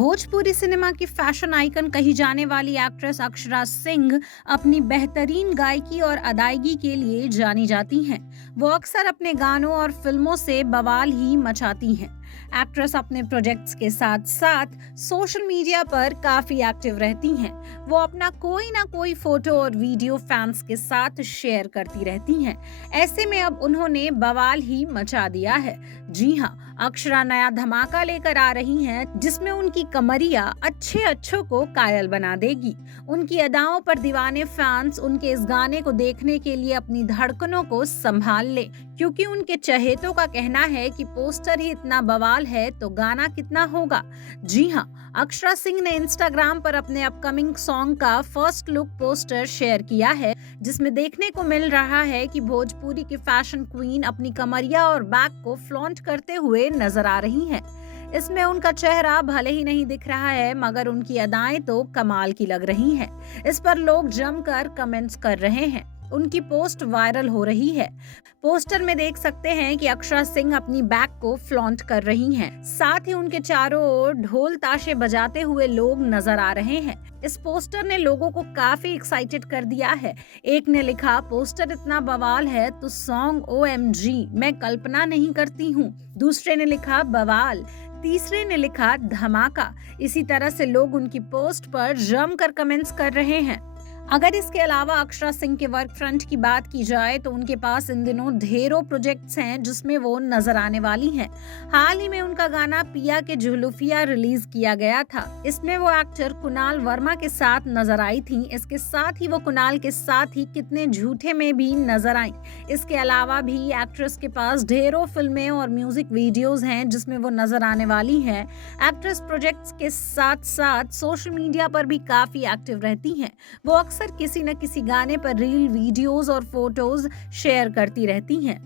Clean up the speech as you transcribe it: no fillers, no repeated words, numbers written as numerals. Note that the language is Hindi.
भोजपुरी सिनेमा की फैशन आइकन कही जाने वाली एक्ट्रेस अक्षरा सिंह अपनी बेहतरीन गायकी और अदायगी के लिए जानी जाती हैं। वो अक्सर अपने गानों और फिल्मों से बवाल ही मचाती हैं। एक्ट्रेस अपने प्रोजेक्ट्स के साथ साथ सोशल मीडिया पर काफी एक्टिव रहती हैं। वो अपना कोई ना कोई फोटो और वीडियो फैंस के साथ शेयर करती रहती हैं। ऐसे में अब उन्होंने बवाल ही मचा दिया है। जी हाँ, अक्षरा नया धमाका लेकर आ रही हैं, जिसमें उनकी कमरिया अच्छे अच्छों को कायल बना देगी। उनकी अदाओं पर दीवाने फैंस उनके इस गाने को देखने के लिए अपनी धड़कनों को संभाल ले, क्योंकि उनके चहेतों का कहना है कि पोस्टर ही इतना बवाल है तो गाना कितना होगा। जी हाँ, अक्षरा सिंह ने इंस्टाग्राम पर अपने अपकमिंग सॉन्ग का फर्स्ट लुक पोस्टर शेयर किया है, जिसमें देखने को मिल रहा है कि भोजपुरी की फैशन क्वीन अपनी कमरिया और बैक को फ्लॉन्ट करते हुए नजर आ रही हैं। इसमें उनका चेहरा भले ही नहीं दिख रहा है, मगर उनकी अदाएं तो कमाल की लग रही हैं। इस पर लोग जमकर कमेंट्स कर रहे हैं। उनकी पोस्ट वायरल हो रही है। पोस्टर में देख सकते हैं कि अक्षरा सिंह अपनी बैक को फ्लॉन्ट कर रही हैं। साथ ही उनके चारों ओर ढोल ताशे बजाते हुए लोग नजर आ रहे हैं। इस पोस्टर ने लोगों को काफी एक्साइटेड कर दिया है। एक ने लिखा, पोस्टर इतना बवाल है तो सॉन्ग OMG मैं कल्पना नहीं करती हूँ। दूसरे ने लिखा, बवाल। तीसरे ने लिखा, धमाका। इसी तरह से लोग उनकी पोस्ट पर जमकर कमेंट्स कर रहे हैं। अगर इसके अलावा अक्षरा सिंह के वर्क फ्रंट की बात की जाए तो उनके पास इन दिनों ढेरों प्रोजेक्ट्स हैं जिसमें वो नजर आने वाली हैं। हाल ही में उनका गाना पिया के जुलूफिया रिलीज किया गया था। इसमें वो एक्टर कुणाल वर्मा के साथ नजर आई थीं। इसके साथ ही वो कुणाल के साथ ही कितने झूठे में भी नजर आईं। इसके अलावा भी एक्ट्रेस के पास ढेरों फिल्में और म्यूजिक वीडियोज हैं जिसमें वो नजर आने वाली हैं। एक्ट्रेस प्रोजेक्ट्स के साथ साथ सोशल मीडिया पर भी काफी एक्टिव रहती हैं। वो अक्सर किसी न किसी गाने पर रील, वीडियोस और फोटोज शेयर करती रहती हैं।